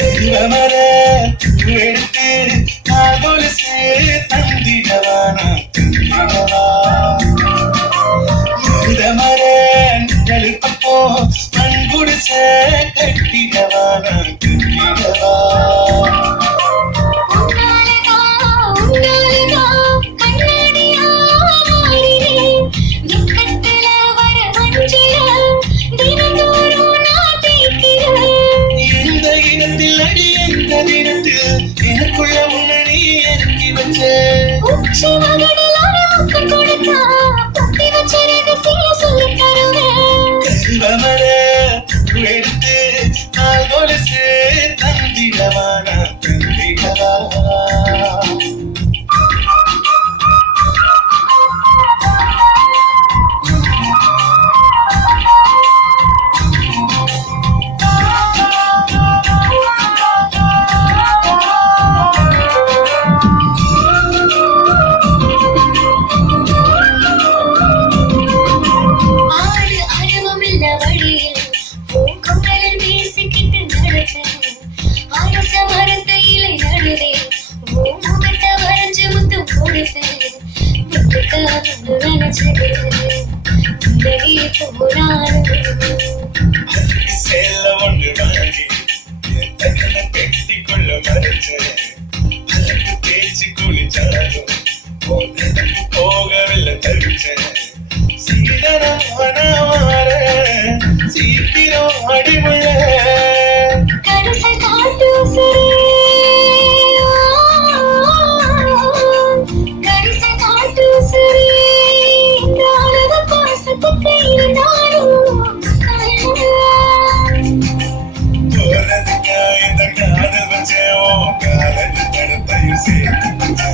மர எடுத்து நான் கொலுசு தந்திடவானா? தந்திடவா இந்த மர நெருக்கப்போ மண் குடிச கட்டிடவானா வந்து எனக்குள்ள உன்னை நீ முன்னணி இறக்கி வச்ச வந்து நினைச்சது இந்த வீட்டு புறாது செல்ல ஒன்று வாங்கி கட்டி கொள்ள மறைச்சது அழகு பேச்சு குளிச்சாலும் போகவில்லை Yeah, oh, God, I just wanna play you see.